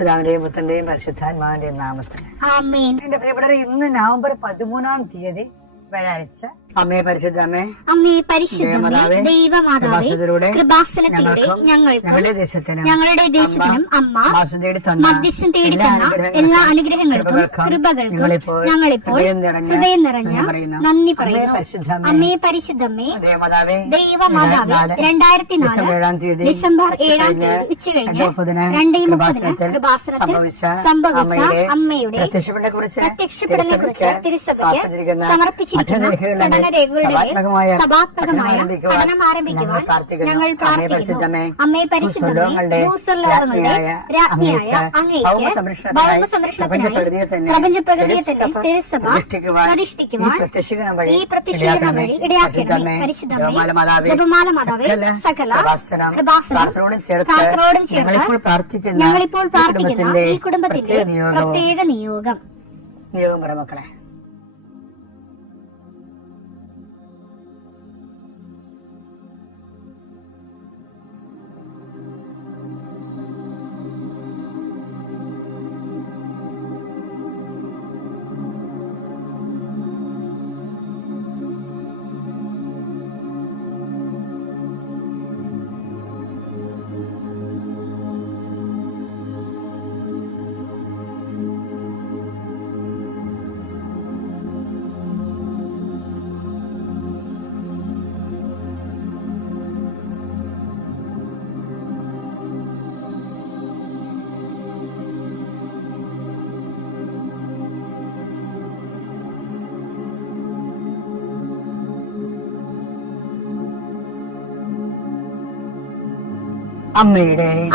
പിതാവിന്റെയും പുത്രന്റെയും പരിശുദ്ധാത്മാവിന്റെയും നാമത്തിൽ ആമേൻ. എന്റെ പ്രിയപ്പെട്ടവരെ, ഇന്ന് നവംബർ 13 വ്യാഴാഴ്ച. അമ്മേ പരിശുദ്ധമേ, അമ്മേ പരിശുദ്ധമേ, ദൈവമാതാവേ, കൃപാസനത്തിലൂടെ ഞങ്ങളുടെ ദേശത്തിനും അമ്മ മധ്യസ്ഥം തേടി തന്ന എല്ലാ അനുഗ്രഹങ്ങൾക്കും കൃപകൾക്കും ഞങ്ങളിപ്പോൾ ഹൃദയം നിറഞ്ഞ നന്ദി പറയുന്നു. അമ്മേ പരിശുദ്ധമേ, ദൈവമാതാവേ, 2004 ഡിസംബർ 7 ഉച്ചകഴിഞ്ഞ് 2:30 കൃപാസനത്തിൽ സംഭവിച്ച അമ്മയുടെ പ്രത്യക്ഷപ്പെടലിനെ കുറിച്ച് തിരുസഭയ്ക്ക് സമർപ്പിച്ചിരിക്കുന്ന സഭാത്മകമായ പഠനം ആരംഭിക്കുവാൻ ഞങ്ങൾ പ്രാർത്ഥിക്കുന്നു. അമ്മേ പരിശുദ്ധമേ, ഭൂസ്വർലോകങ്ങളുടെ രാജ്ഞിയായ അങ്ങേയ്ക്ക് ഭൗമസംരക്ഷണത്തിനായി പ്രപഞ്ചപ്രകൃതിയെ തന്നെ തിരുസഭ പ്രതിഷ്ഠിക്കുവാൻ ഈ പ്രത്യക്ഷീകരണം വഴി ഇടയാക്കണമേ. പരിശുദ്ധമേ, ജപമാല മാതാവേ, സകല കൃപാസനം പ്രാർത്ഥനയോടും ചേർന്ന് ഞങ്ങളിപ്പോൾ പ്രാർത്ഥിക്കുന്ന ഈ കുടുംബത്തിന്റെ പ്രത്യേക നിയോഗം മക്കളെ.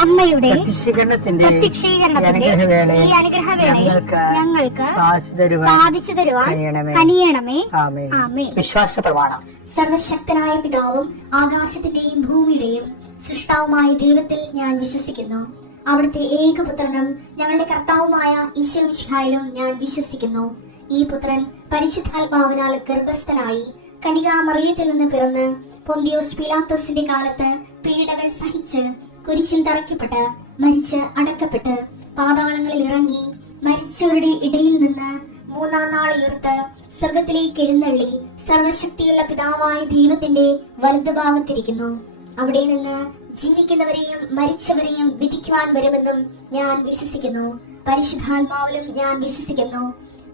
അമ്മയുടെ പ്രത്യക്ഷീകരണത്തിന്റെ ഈ അനുഗ്രഹവേളയിൽ ഞങ്ങൾക്ക് സാധിച്ചു തരുവാൻ കനിയണമേ. വിശ്വാസ പ്രമാണം. സർവശക്തനായ പിതാവും ആകാശത്തിന്റെയും ഭൂമിയുടെയും സൃഷ്ടാവുമായ ദൈവത്തിൽ ഞാൻ വിശ്വസിക്കുന്നു. അവിടുത്തെ ഏകപുത്രനും ഞങ്ങളുടെ കർത്താവുമായ ഈശോ മിശിഹായിലും ഞാൻ വിശ്വസിക്കുന്നു. ഈ പുത്രൻ പരിശുദ്ധാത്മാവിനാൽ ഗർഭസ്ഥനായി കന്യകാമറിയത്തിൽ നിന്ന് പിറന്ന് പൊന്തിയോസ് പീലാത്തോസിന്റെ കാലത്ത് പീഡകൾ സഹിച്ച് കുരിശിൽ തറയ്ക്കപ്പെട്ട് മരിച്ച് അടക്കപ്പെട്ട് പാതാളങ്ങളിൽ ഇറങ്ങി മരിച്ചവരുടെ ഇടയിൽ നിന്ന് 3-ാം നാൾ ഉയർത്ത് സ്വർഗത്തിലേക്ക് എഴുന്നള്ളി സർവശക്തിയുള്ള പിതാവായ ദൈവത്തിന്റെ വലതുഭാഗത്തിരിക്കുന്നു. അവിടെ നിന്ന് ജീവിക്കുന്നവരെയും മരിച്ചവരെയും വിധിക്കുവാൻ വരുമെന്നും ഞാൻ വിശ്വസിക്കുന്നു. പരിശുദ്ധാത്മാവിലും ഞാൻ വിശ്വസിക്കുന്നു.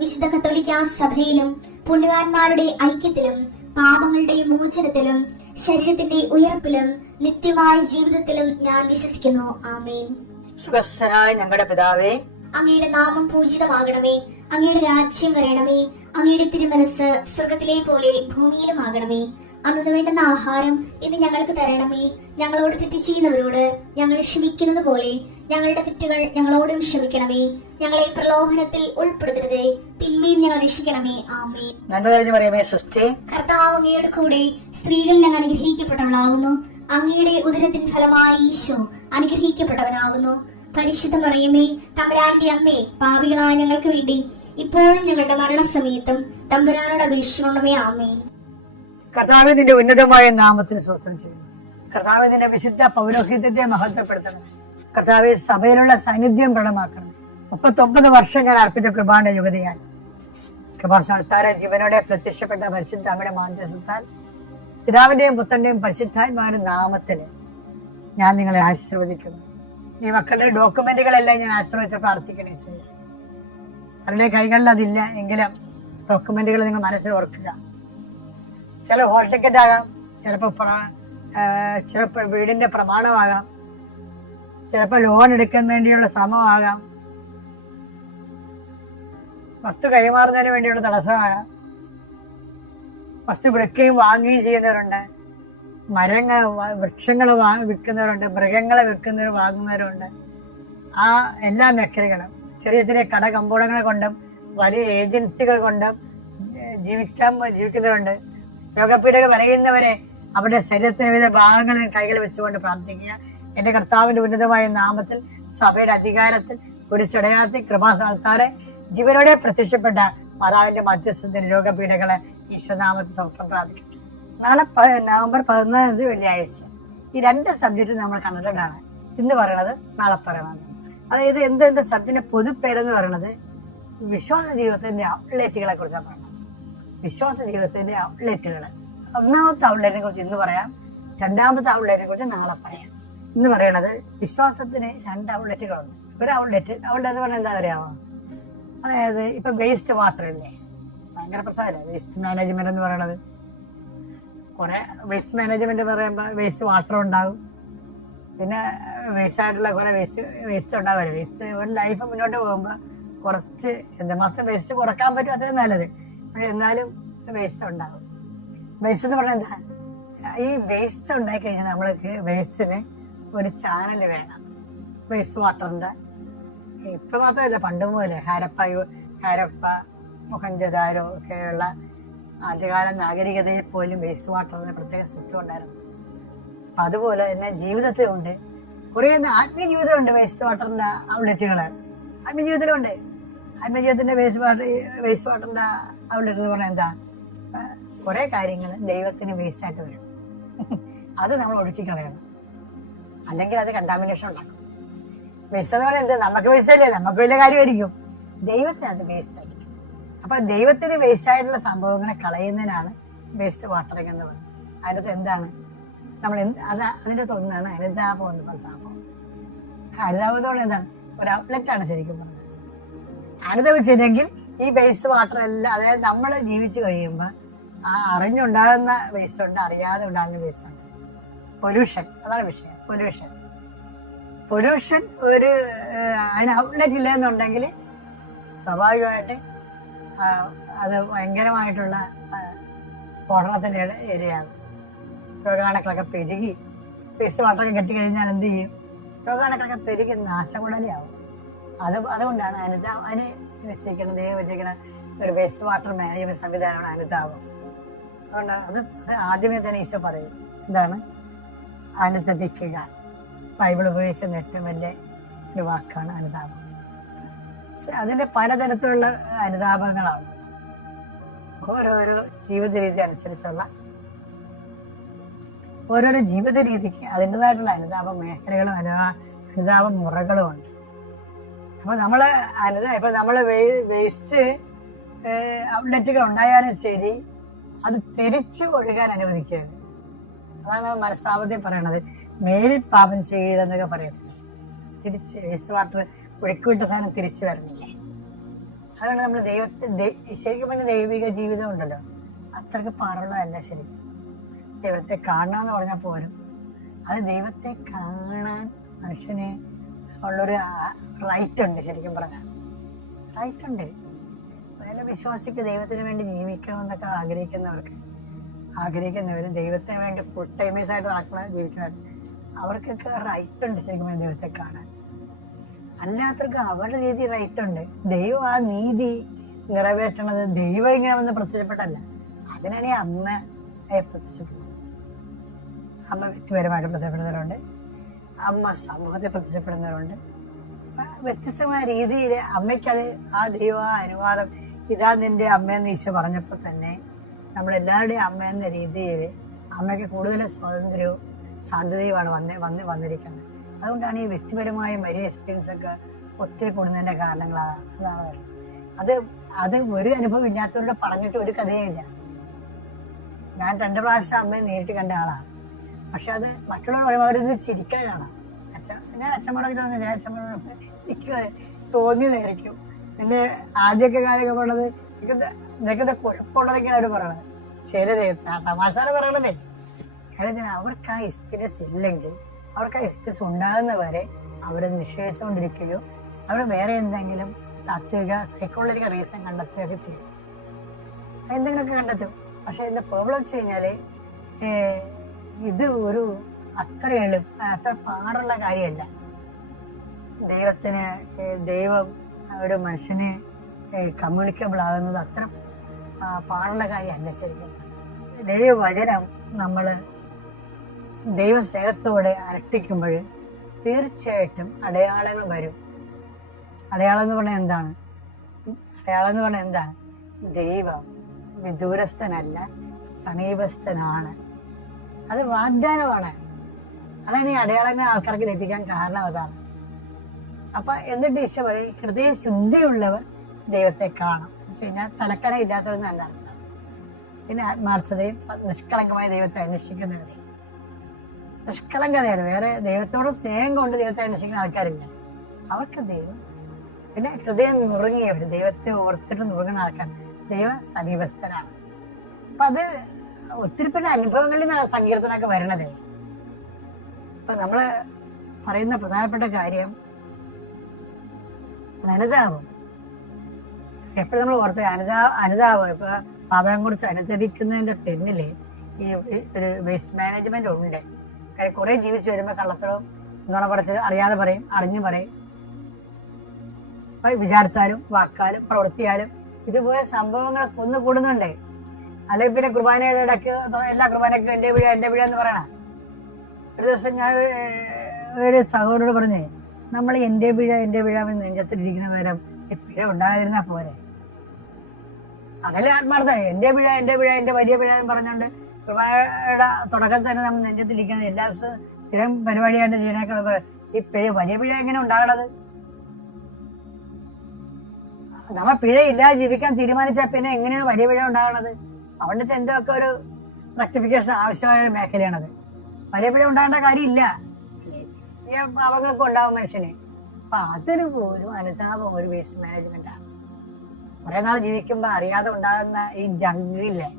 വിശുദ്ധ കത്തോലിക്കാ സഭയിലും പുണ്യവാന്മാരുടെ ഐക്യത്തിലും പാപങ്ങളുടെ മോചനത്തിലും ശരീരത്തിന്റെ ഉയർപ്പിലും നിത്യമായ ജീവിതത്തിലും ഞാൻ വിശ്വസിക്കുന്നു. ആമേൻ. സുഖസ്ഥനായ ഞങ്ങളുടെ പിതാവേ, അങ്ങയുടെ നാമം പൂജിതമാകണമേ. അങ്ങയുടെ രാജ്യം വരണമേ. അങ്ങയുടെ തിരുമനസ് സ്വർഗത്തിലെ പോലെ ഭൂമിയിലുമാകണമേ. അന്നു വേണ്ടുന്ന ആഹാരം ഇന്ന് ഞങ്ങൾക്ക് തരണമേ. ഞങ്ങളോട് തെറ്റ് ചെയ്യുന്നവരോട് ഞങ്ങൾ ക്ഷമിക്കുന്നത് പോലെ ഞങ്ങളുടെ തെറ്റുകൾ ഞങ്ങളോടും ക്ഷമിക്കണമേ. ഞങ്ങളെ പ്രലോഭനത്തിൽ ഉൾപ്പെടുത്തരുതേ, തിന്മയിൽ ഞങ്ങൾ രക്ഷിക്കണമേ. ആമേൻ. കർത്താവ് അങ്ങയുടെ കൂടെ സ്ത്രീകളിൽ അങ്ങ് അനുഗ്രഹിക്കപ്പെട്ടവളാകുന്നു. അങ്ങയുടെ ഉദരത്തിൻ ഫലമായി ഈശോ അനുഗ്രഹിക്കപ്പെട്ടവനാകുന്നു. പരിശുദ്ധ മറിയമേ, തമ്പുരാന്റെ അമ്മേ, പാപികളായ ഞങ്ങൾക്ക് വേണ്ടി ഇപ്പോഴും ഞങ്ങളുടെ മരണസമയത്തും തമ്പുരാനോട് അപേക്ഷിക്കണമേ. ആമേൻ. കർത്താവേ, നിന്റെ ഉന്നതമായ നാമത്തിന് സ്തോത്രം ചെയ്യുന്നു. കർത്താവേ, നിന്റെ വിശുദ്ധ പൗരോഹിത്യത്തെ മഹത്വപ്പെടുത്തണം. കർത്താവെ, സഭയിലുള്ള സാന്നിധ്യം പ്രകടമാക്കണം. 39 വർഷം ഞാൻ അർപ്പിച്ച കൃപാന്റെ യുവതിയാൽ കൃപാസ്ഥാനത്താരെ ജീവനോടെ പ്രത്യക്ഷപ്പെട്ട പരിശുദ്ധ അമ്മയുടെ മാധ്യസ്ഥത്താൽ പിതാവിന്റെയും പുത്രന്റെയും പരിശുദ്ധാത്മാവിന്റെ നാമത്തില് ഞാൻ നിങ്ങളെ ആശീർവദിക്കുന്നു. ഈ മക്കളുടെ ഡോക്യുമെന്റുകളെല്ലാം ഞാൻ ആശ്രയിച്ച് പ്രാർത്ഥിക്കണേ ചെയ്യും. അവരുടെ കൈകളിൽ അതില്ല എങ്കിലും ഡോക്യുമെന്റുകൾ നിങ്ങൾ മനസ്സിൽ ഓർക്കുക. ചില ഹോൾ ടിക്കറ്റ് ആകാം, ചിലപ്പോൾ വീടിന്റെ പ്രമാണമാകാം, ചിലപ്പോൾ ലോൺ എടുക്കാൻ വേണ്ടിയുള്ള ശ്രമമാകാം, വസ്തു കൈമാറുന്നതിന് വേണ്ടിയുള്ള തടസ്സമാകാം. വസ്തു വിൽക്കുകയും വാങ്ങുകയും ചെയ്യുന്നവരുണ്ട്, വൃക്ഷങ്ങൾ വിൽക്കുന്നവരുണ്ട്, മൃഗങ്ങളെ വിൽക്കുന്നവർ വാങ്ങുന്നവരുണ്ട്. ആ എല്ലാ മേഖലകളും ചെറിയ ചെറിയ കടകമ്പോളങ്ങളെ കൊണ്ടും വലിയ ഏജൻസികൾ കൊണ്ടും ജീവിക്കുന്നവരുണ്ട്. രോഗപീഠകൾ വലയുന്നവരെ അവരുടെ ശരീരത്തിന് വിവിധ ഭാഗങ്ങൾ കൈകൾ വെച്ചുകൊണ്ട് പ്രാർത്ഥിക്കുക. എന്റെ കർത്താവിന്റെ ഉന്നതമായ നാമത്തിൽ സഭയുടെ അധികാരത്തിൽ ഒരു ചടയാത്തി കൃപാസ്ഥാനത്താരെ ജീവനോടെ പ്രത്യക്ഷപ്പെട്ട മാതാവിന്റെ മധ്യസ്ഥത്തിന് രോഗപീഠകളെ ഈശ്വനാമത്തിൽ സൗഖ്യം പ്രാപിക്കും. നാളെ നവംബർ 14 വെള്ളിയാഴ്ച ഈ 2 സബ്ജക്റ്റ് നമ്മൾ കണ്ടിട്ടാണ്. ഇന്ന് പറയണത് നാളെ പറയണത്. അതായത് എന്താ സബ്ജക്റ്റിന്റെ പൊതുപ്പേരെന്ന് പറയുന്നത് വിശ്വാസ ജീവിതത്തിന്റെ ഔട്ട്ലെറ്റുകളെ കുറിച്ചാണ് പറയുന്നത്. വിശ്വാസ ജീവിതത്തിന്റെ ഔട്ട്ലെറ്റുകൾ. ഒന്നാമത്തെ ഔട്ട്ലെറ്റിനെ കുറിച്ച് ഇന്ന് പറയാം, രണ്ടാമത്തെ ഔട്ട്ലെറ്റിനെ കുറിച്ച് നാളെ പറയാം. ഇന്ന് പറയണത് വിശ്വാസത്തിന് 2 ഔട്ട്ലെറ്റുകളുണ്ട്. ഒരു ഔട്ട്ലെറ്റ് പറഞ്ഞാൽ എന്താ അറിയാമോ? അതായത് ഇപ്പൊ വേസ്റ്റ് വാട്ടർ ഇല്ലേ, ഭയങ്കര പ്രശ്നമല്ലേ വേസ്റ്റ് മാനേജ്മെന്റ് എന്ന് പറയണത്. കുറെ വേസ്റ്റ് മാനേജ്മെന്റ് പറയുമ്പോൾ വേസ്റ്റ് വാട്ടർ ഉണ്ടാകും, പിന്നെ വേസ്റ്റ് ആയിട്ടുള്ള കുറെ വേസ്റ്റ് ഉണ്ടാവില്ല. വേസ്റ്റ് ഒരു ലൈഫ് മുന്നോട്ട് പോകുമ്പോൾ കുറച്ച് എന്തുമാത്രം വേസ്റ്റ് കുറക്കാൻ പറ്റും അത്രയും നല്ലത്. പക്ഷെ എന്നാലും വേസ്റ്റ് ഉണ്ടാകും. വേസ്റ്റ് എന്ന് പറഞ്ഞാൽ എന്താ? ഈ വേസ്റ്റ് ഉണ്ടായി കഴിഞ്ഞാൽ നമ്മൾക്ക് വേസ്റ്റിന് ഒരു ചാനൽ വേണം. വേസ്റ്റ് വാട്ടറിന്റെ ഇപ്പൊ മാത്രമല്ല, പണ്ട് പോലെ ഹാരപ്പ മൊഹൻജദാരോ ഒക്കെയുള്ള ആദ്യകാല നാഗരികതയിൽ പോലും വേസ്റ്റ് വാട്ടറിന് പ്രത്യേക സിസ്റ്റം ഉണ്ടായിരുന്നു. അപ്പൊ അതുപോലെ തന്നെ ജീവിതത്തിലുണ്ട്, കുറെ ആത്മീയ ജീവിതമുണ്ട് വേസ്റ്റ് വാട്ടറിന്റെ ഔട്ട്ലെറ്റുകള്. ആത്മീയ ജീവിതത്തിലുണ്ട്. ആത്മീയ ജീവിതത്തിന്റെ വേസ്റ്റ് വാട്ടറിന്റെ ഔട്ട്ലെറ്റ് എന്ന് പറഞ്ഞാൽ എന്താ? കുറെ കാര്യങ്ങൾ ദൈവത്തിന് വേസ്റ്റ് ആയിട്ട് വരും. അത് നമ്മൾ ഒഴുക്കി കളയണം, അല്ലെങ്കിൽ അത് കണ്ടാമിനേഷൻ ഉണ്ടാക്കും. വേസ്റ്റ് എന്ന് പറഞ്ഞാൽ എന്താ? നമുക്ക് വേസ്റ്റ് അല്ലേ, നമുക്ക് വലിയ കാര്യമായിരിക്കും, ദൈവത്തിന് അത് വേസ്റ്റ് ആയിരിക്കും. അപ്പൊ ദൈവത്തിന് വേസ്റ്റ് ആയിട്ടുള്ള സംഭവങ്ങളെ കളയുന്നതിനാണ് വേസ്റ്റ് വാട്ടറിങ് എന്ന് പറയുന്നത്. അതിനകത്ത് എന്താണ് നമ്മൾ അതിന്റെ ഒന്നാണ് ഹരിതാപം എന്ന് പറഞ്ഞ സംഭവം. ഹരിതാപത്തോടെ എന്താണ്? ഒരു ഔട്ട്ലെറ്റാണ് ശരിക്കും പറഞ്ഞത്. അനുഭവിച്ചില്ലെങ്കിൽ ഈ വേസ്റ്റ് വാട്ടർ എല്ലാം, അതായത് നമ്മൾ ജീവിച്ചു കഴിയുമ്പോൾ ആ അറിഞ്ഞുണ്ടാകുന്ന വേസ്റ്റ് ഉണ്ട്, അറിയാതെ ഉണ്ടാകുന്ന വേസ്റ്റ് ഉണ്ട്. പൊല്യൂഷൻ, അതാണ് വിഷയം. പൊല്യൂഷൻ ഒരു അതിന് ഔട്ട്ലെറ്റ് ഇല്ല എന്നുണ്ടെങ്കിൽ സ്വാഭാവികമായിട്ട് അത് ഭയങ്കരമായിട്ടുള്ള സ്ഫോടനത്തിന്റെ ഏരിയയാണ്. രോഗാണുക്കളൊക്കെ പെരുകി വേസ്റ്റ് വാട്ടറൊക്കെ കെട്ടിക്കഴിഞ്ഞാൽ എന്ത് ചെയ്യും? രോഗാണുക്കളൊക്കെ പെരുകി നാശമുടനെയാവും. അതുകൊണ്ടാണ് അതിന് വെച്ചിരിക്കുന്ന ഒരു വേസ്റ്റ് വാട്ടർ മാനേജ്മെന്റ് സംവിധാനമാണ് അനുതാപം. അതുകൊണ്ട് അത് ആദ്യമേ തന്നെ ഈശോ പറയും, എന്താണ്? അനുതപിക്കുക. ബൈബിൾ ഉപയോഗിക്കുന്ന ഏറ്റവും വലിയ ഒരു വാക്കാണ് അനുതാപം. അതിന്റെ പലതരത്തിലുള്ള അനുതാപങ്ങളാണ്. ഓരോരോ ജീവിത രീതി അനുസരിച്ചുള്ള ഓരോരോ ജീവിത രീതിക്ക് അതിൻ്റെതായിട്ടുള്ള അനുതാപ മേഖലകളും അനുതാപ മുറകളും ഉണ്ട്. അപ്പൊ നമ്മള് വേസ്റ്റ് ഔട്ട്ലെറ്റുകൾ ഉണ്ടായാലും ശരി, അത് തിരിച്ചു ഒഴുകാൻ അനുവദിക്കരുത്. അതാണ് മനസ്താപത്തിൽ പറയണത്. മേലിൽ പാപം ചെയ്യലെന്നൊക്കെ പറയത്തില്ലേ, തിരിച്ച് വേസ്റ്റ് വാട്ടർ ഒഴുക്കിവിട്ട സാധനം തിരിച്ചു വരണില്ലേ. അതുകൊണ്ട് നമ്മൾ ശരിക്കും പറഞ്ഞ ദൈവിക ജീവിതം ഉണ്ടല്ലോ, അത്രയ്ക്ക് പാടുള്ളതല്ല ശരിക്കും. ദൈവത്തെ കാണാന്ന് പറഞ്ഞാൽ പോലും അത് ദൈവത്തെ കാണാൻ മനുഷ്യന് ഉള്ളൊരു റൈറ്റ് ഉണ്ട്. ശരിക്കും പറഞ്ഞാൽ റൈറ്റ് ഉണ്ട്. വേറെ വിശ്വാസിക്ക് ദൈവത്തിന് വേണ്ടി ജീവിക്കണമെന്നൊക്കെ ആഗ്രഹിക്കുന്നവർ ദൈവത്തിന് വേണ്ടി ഫുൾ ടൈമേഴ്സ് ആയിട്ട് ജീവിക്കുന്നവർ, അവർക്കൊക്കെ റൈറ്റ് ഉണ്ട് ശരിക്കും പറഞ്ഞാൽ ദൈവത്തെ കാണാൻ. അല്ലാത്തവർക്ക് അവരുടെ രീതി റൈറ്റ് ഉണ്ട്. ദൈവം ആ നീതി നിറവേറ്റണത് ദൈവം ഇങ്ങനെ വന്ന് പ്രത്യക്ഷപ്പെട്ടല്ല, അതിനാണ് ഈ അമ്മയെ പ്രത്യക്ഷപ്പെടുന്നത്. അമ്മ വ്യക്തിപരമായിട്ട് പ്രത്യക്ഷപ്പെടുന്നവരുണ്ട്, അമ്മ സമൂഹത്തെ പ്രത്യക്ഷപ്പെടുന്നവരുണ്ട്. വ്യത്യസ്തമായ രീതിയിൽ അമ്മയ്ക്കത് ആ ദൈവ അനുവാദം ഇതാ നിന്റെ അമ്മയെന്ന് ഈശോ പറഞ്ഞപ്പോൾ തന്നെ നമ്മളെല്ലാവരുടെയും അമ്മ എന്ന രീതിയിൽ അമ്മയ്ക്ക് കൂടുതൽ സ്വാതന്ത്ര്യവും സാധ്യതയുമാണ് വന്നിരിക്കുന്നത്. അതുകൊണ്ടാണ് ഈ വ്യക്തിപരമായ മരിയ എക്സ്പീരിയൻസ് ഒക്കെ ഒത്തിരി കൂടുന്നതിൻ്റെ കാരണങ്ങൾ അതാണ്. അത് ഒരു അനുഭവം ഇല്ലാത്തവരോട് പറഞ്ഞിട്ട് ഒരു കഥയില്ല. ഞാൻ 2 പ്രാവശ്യം അമ്മയെ നേരിട്ട് കണ്ട ആളാണ്. പക്ഷെ അത് മറ്റുള്ളവർ പറയുമ്പോൾ അവരിത് ചിരിക്കാൻ കാണാം. ഞാൻ അച്ഛന്മാരൊക്കെ എനിക്ക് തോന്നിയതായിരിക്കും. എന്നെ ആദ്യമൊക്കെ കാര്യമൊക്കെ പറയണത് ഇതൊക്കെ കുഴപ്പമുള്ളതൊക്കെയാണ് അവർ പറയണത്. ചിലര് തമാശ പറയണതേ. കാരണം അവർക്ക് ആ എക്സ്പീരിയൻസ് ഇല്ലെങ്കിൽ, അവർക്ക് ആ എക്സ്പീരിയൻസ് ഉണ്ടാകുന്നവരെ അവർ നിഷേധിച്ചുകൊണ്ടിരിക്കുകയോ അവർ വേറെ എന്തെങ്കിലും താത്വിക സൈക്കോളജിക്കൽ റീസൺ കണ്ടെത്തുകയൊക്കെ ചെയ്യും. എന്തെങ്കിലുമൊക്കെ കണ്ടെത്തും. പക്ഷെ ഇതിന്റെ പ്രോബ്ലം വെച്ച് കഴിഞ്ഞാല് ഇത് ഒരു അത്ര പാടുള്ള കാര്യമല്ല. ദൈവം ഒരു മനുഷ്യനെ കമ്മ്യൂണിക്കബിൾ ആകുന്നത് അത്ര പാടുള്ള കാര്യമല്ല ശരിക്കും. ദൈവവചനം നമ്മൾ ദൈവസ്നേഹത്തോടെ അനുഷ്ഠിക്കുമ്പോൾ തീർച്ചയായിട്ടും അടയാളങ്ങൾ വരും. അടയാളം എന്ന് പറഞ്ഞാൽ എന്താണ്? ദൈവം വിദൂരസ്ഥനല്ല, സമീപസ്ഥനാണ്. അത് വാഗ്ദാനമാണ്. അതാണ് ഈ അടയാളങ്ങൾ ആൾക്കാർക്ക് ലഭിക്കാൻ കാരണം. അതാണ് അപ്പൊ എന്നിട്ട് ഈശോ പറയും ഹൃദയ ശുദ്ധിയുള്ളവർ ദൈവത്തെ കാണും എന്ന് വെച്ച് കഴിഞ്ഞാൽ തലക്കന ഇല്ലാത്തവരെന്ന് തന്നെ അർത്ഥം. പിന്നെ ആത്മാർത്ഥതയും നിഷ്കളങ്കമായ ദൈവത്തെ അന്വേഷിക്കുന്നവരെ, നിഷ്കളങ്കതയാണ്. വേറെ ദൈവത്തോട് സ്നേഹം കൊണ്ട് ദൈവത്തെ അന്വേഷിക്കുന്ന ആൾക്കാരില്ല, അവർക്ക് ദൈവം. പിന്നെ ഹൃദയം നുറുങ്ങിയവർ, ദൈവത്തെ ഓർത്തിട്ട് നുറുങ്ങുന്ന ആൾക്കാർ ദൈവ സമീപസ്ഥരാണ്. അപ്പൊ അത് ഒത്തിരി പേരുടെ അനുഭവങ്ങളിൽ നിന്നാണ് സങ്കീർത്തനമൊക്കെ വരണത്. ഇപ്പൊ നമ്മള് പറയുന്ന പ്രധാനപ്പെട്ട കാര്യം അനുതാപം. എപ്പോഴും നമ്മൾ ഓർത്ത് അനുതാപം. ഇപ്പൊ പാപം കുറിച്ച് അനുദപിക്കുന്നതിന്റെ പിന്നില് ഈ ഒരു വേസ്റ്റ് മാനേജ്മെന്റ് ഉണ്ട്. കാര്യം കുറെ ജീവിച്ചു വരുമ്പോ കള്ളത്തരവും നുണപടത്തിൽ അറിയാതെ പറയും, അറിഞ്ഞു പറയും, വിചാരത്താലും വാക്കാലും പ്രവൃത്തിയാലും ഇതുപോലെ സംഭവങ്ങൾ കൂടുന്നുണ്ട്. അല്ലെങ്കിൽ പിന്നെ കുർബാനയുടെ ഇടയ്ക്ക് എല്ലാ കുർബാനയ്ക്കും എന്റെ വീഴ എന്ന് പറയണ. ഒരു ദിവസം ഞാൻ ഒരു സഹോദരോട് പറഞ്ഞേ, നമ്മൾ എന്റെ വീഴ നെഞ്ചത്തിലിരിക്കുന്ന നേരം പിഴ ഉണ്ടായിരുന്നാ പോരെ. അതല്ലേ ആത്മാർത്ഥം. എന്റെ വീഴ എന്റെ വലിയ പിഴ എന്ന് പറഞ്ഞുകൊണ്ട് കുർബാനയുടെ തുടക്കം തന്നെ നമ്മൾ നെഞ്ചത്തിരിക്കുന്നത് എല്ലാ ദിവസവും സ്ഥിരം പരിപാടിയായിട്ട് ചെയ്യണേക്കാൾ ഈ വലിയ പിഴ എങ്ങനെ ഉണ്ടാകണത്? നമ്മ പിഴയില്ലാതെ ജീവിക്കാൻ തീരുമാനിച്ചാൽ പിന്നെ എങ്ങനെയാണ് വലിയ പിഴ ഉണ്ടാകണത്? അവിടുത്തെ എന്തൊക്കെ ഒരു റെക്ടിഫിക്കേഷൻ ആവശ്യമായ ഒരു മേഖലയാണത്. വലിയ പിഴ ഉണ്ടാകേണ്ട കാര്യമില്ല, ചെറിയ പാപങ്ങളൊക്കെ ഉണ്ടാവും മനുഷ്യന്. അപ്പൊ അതൊരു അനുതാപം, ഒരു വേസ്റ്റ് മാനേജ്മെന്റാണ്. കുറെ നാൾ ജീവിക്കുമ്പോ അറിയാതെ ഉണ്ടാകുന്ന ഈ ജങ്ക് ഇല്ലേ,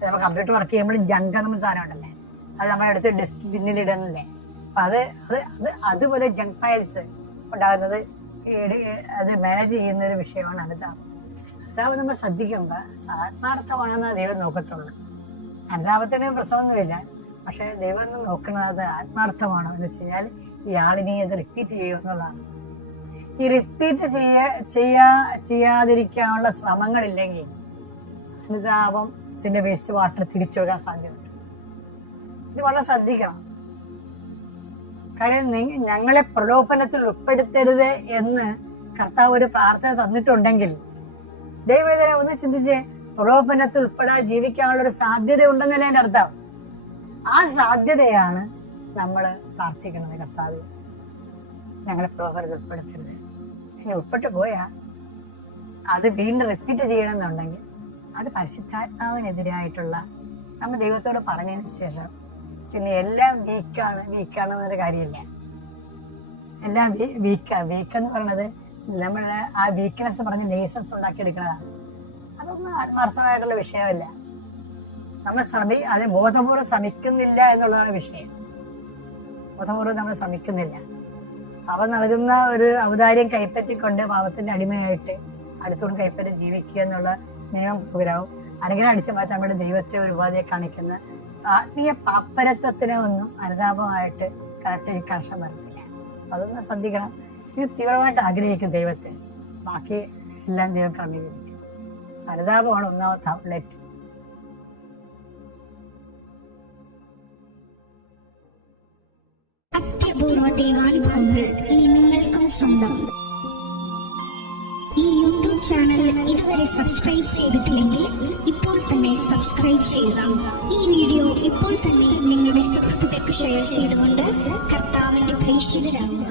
നമ്മൾ കമ്പ്യൂട്ടർ വർക്ക് ചെയ്യുമ്പോൾ ജങ്ക് എന്നൊരു സാധനം ഉണ്ടല്ലേ, അത് നമ്മളെ അടുത്ത് ഡസ്റ്റ്ബിന്നിൽ ഇടുന്നില്ലേ. അപ്പൊ അതുപോലെ ജങ്ക് ഫയൽസ് ഉണ്ടാകുന്നത് അത് മാനേജ് ചെയ്യുന്ന ഒരു വിഷയമാണ് അനുതാപം. അനുതാപം നമ്മൾ ശ്രദ്ധിക്കുമ്പോൾ ആത്മാർത്ഥമാണെന്ന് ദൈവം നോക്കത്തുള്ളൂ. അനുതാപത്തിന് പ്രശ്നമൊന്നുമില്ല, പക്ഷെ ദൈവം ഒന്നും നോക്കുന്നത് അത് ആത്മാർത്ഥമാണോ എന്ന് വെച്ച് കഴിഞ്ഞാൽ ഈ ആളിനെ അത് റിപ്പീറ്റ് ചെയ്യുക എന്നുള്ളതാണ്. ഈ റിപ്പീറ്റ് ചെയ്യാതിരിക്കാനുള്ള ശ്രമങ്ങളില്ലെങ്കിൽ അനുതാപത്തിന്റെ വേസ്റ്റ് വാട്ടർ തിരിച്ചൊഴുകാൻ സാധ്യതയുണ്ട്. ഇത് വളരെ ശ്രദ്ധിക്കണം. കാര്യം ഞങ്ങളെ പ്രലോഭനത്തിൽ ഉൾപ്പെടുത്തരുത് എന്ന് കർത്താവ് ഒരു പ്രാർത്ഥന തന്നിട്ടുണ്ടെങ്കിൽ ദൈവത്തിനെ ഒന്ന് ചിന്തിച്ച്, പ്രലോഭനത്തിൽ ഉൾപ്പെടാതെ ജീവിക്കാനുള്ള ഒരു സാധ്യത ഉണ്ടെന്നല്ലേ എൻ്റെ അർത്ഥം. ആ സാധ്യതയാണ് നമ്മൾ പ്രാർത്ഥിക്കുന്നത്. കർത്താവ് ഞങ്ങളെ പ്രലോഭനത്തിൽ ഉൾപ്പെടുത്തരുത്. ഇനി ഉൾപ്പെട്ടു പോയാൽ അത് വീണ്ടും റിപ്പീറ്റ് ചെയ്യണമെന്നുണ്ടെങ്കിൽ അത് പരിശുദ്ധാത്മാവിനെതിരായിട്ടുള്ള നമ്മൾ ദൈവത്തോട് പറഞ്ഞതിന് ശേഷം പിന്നെ എല്ലാം വീക്കാണെന്നൊരു കാര്യമില്ല. എല്ലാം വീക്കെന്ന് പറയുന്നത് നമ്മൾ ആ വീക്ക്നെസ് പറഞ്ഞ് ലൈസൻസ് ഉണ്ടാക്കിയെടുക്കുന്നതാണ്. അതൊന്നും ആത്മാർത്ഥമായിട്ടുള്ള വിഷയമല്ല. നമ്മൾ അത് ബോധപൂർവ്വം ശ്രമിക്കുന്നില്ല എന്നുള്ളതാണ് വിഷയം. ബോധപൂർവ്വം നമ്മൾ ശ്രമിക്കുന്നില്ല. അവൻ നൽകുന്ന ഒരു ഔദാര്യം കൈപ്പറ്റിക്കൊണ്ട് പാപത്തിന്റെ അടിമയായിട്ട് അടുത്തോട് കൈപ്പറ്റി ജീവിക്കുക എന്നുള്ള നിയമം പ്രോഗ്രാമും അനുഗ്രഹം അടിച്ചു മാറ്റാൻ വേണ്ടി ദൈവത്തെ ഒരു ഉപാധിയെ കാണിക്കുന്ന ആത്മീയ പാപ്പരത്വത്തിനെ ഒന്നും അനുതാപമായിട്ട് കണക്ഷൻ വരത്തില്ല. അതൊന്നും ശ്രദ്ധിക്കണം. ഇത് തീവ്രമായിട്ട് ആഗ്രഹിക്കും ദൈവത്തെ, ബാക്കി എല്ലാം ദൈവം ക്രമീകരിക്കും. അനുതാപമാണ് ഒന്നാമത്തെ ഔട്ട്ലെറ്റ്. അത്യപൂർവ ദൈവാനുഭവങ്ങൾ ഇനി നിങ്ങൾക്കും സ്വന്തം. ഈ യൂട്യൂബ് ചാനൽ ഇതുവരെ സബ്സ്ക്രൈബ് ചെയ്തിട്ടില്ലെങ്കിൽ ഇപ്പോൾ തന്നെ സബ്സ്ക്രൈബ് ചെയ്യുക. ഈ വീഡിയോ ഇപ്പോൾ തന്നെ നിങ്ങളുടെ സുഹൃത്തുക്കൾക്ക് ഷെയർ ചെയ്തുകൊണ്ട് കർത്താവിന്റെ പ്രേക്ഷിതരാകുക.